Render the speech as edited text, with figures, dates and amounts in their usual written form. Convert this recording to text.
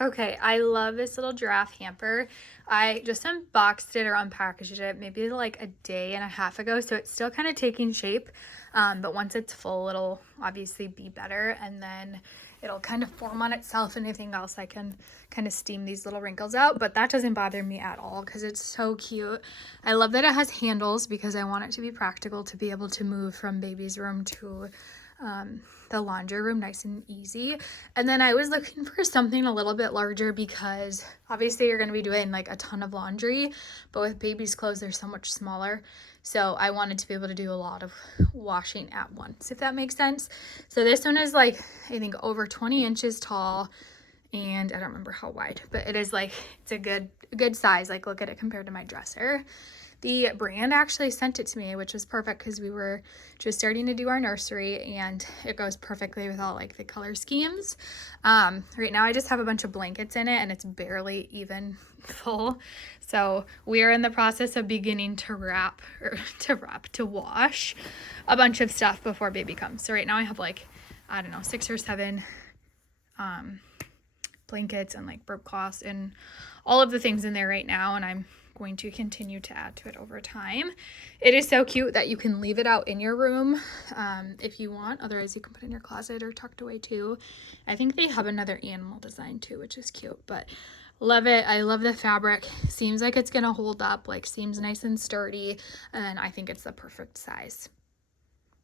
Okay, I love this little giraffe hamper. I just unboxed it or unpackaged it maybe like a day and a half ago, so it's still kind of taking shape. But once it's full, it'll obviously be better, and then it'll kind of form on itself. And anything else, I can kind of steam these little wrinkles out, but that doesn't bother me at all because it's so cute. I love that it has handles because I want it to be practical to be able to move from baby's room to the laundry room nice and easy. And then I was looking for something a little bit larger because obviously you're going to be doing like a ton of laundry, but with baby's clothes they're so much smaller, so I wanted to be able to do a lot of washing at once, if that makes sense. So this one is like, I think, over 20 inches tall, and I don't remember how wide, but it is like, it's a good size. Like, look at it compared to my dresser. The brand actually sent it to me, which was perfect because we were just starting to do our nursery, and it goes perfectly with all like the color schemes. Right now I just have a bunch of blankets in it and it's barely even full. So we are in the process of beginning to to wash a bunch of stuff before baby comes. So right now I have like, I don't know, 6 or 7 blankets and like burp cloths and all of the things in there right now, and I'm going to continue to add to it over time. It is so cute that you can leave it out in your room if you want. Otherwise you can put it in your closet or tucked away too. I think they have another animal design too, which is cute, but love it. I love the fabric. Seems like it's gonna hold up, like seems nice and sturdy, and I think it's the perfect size.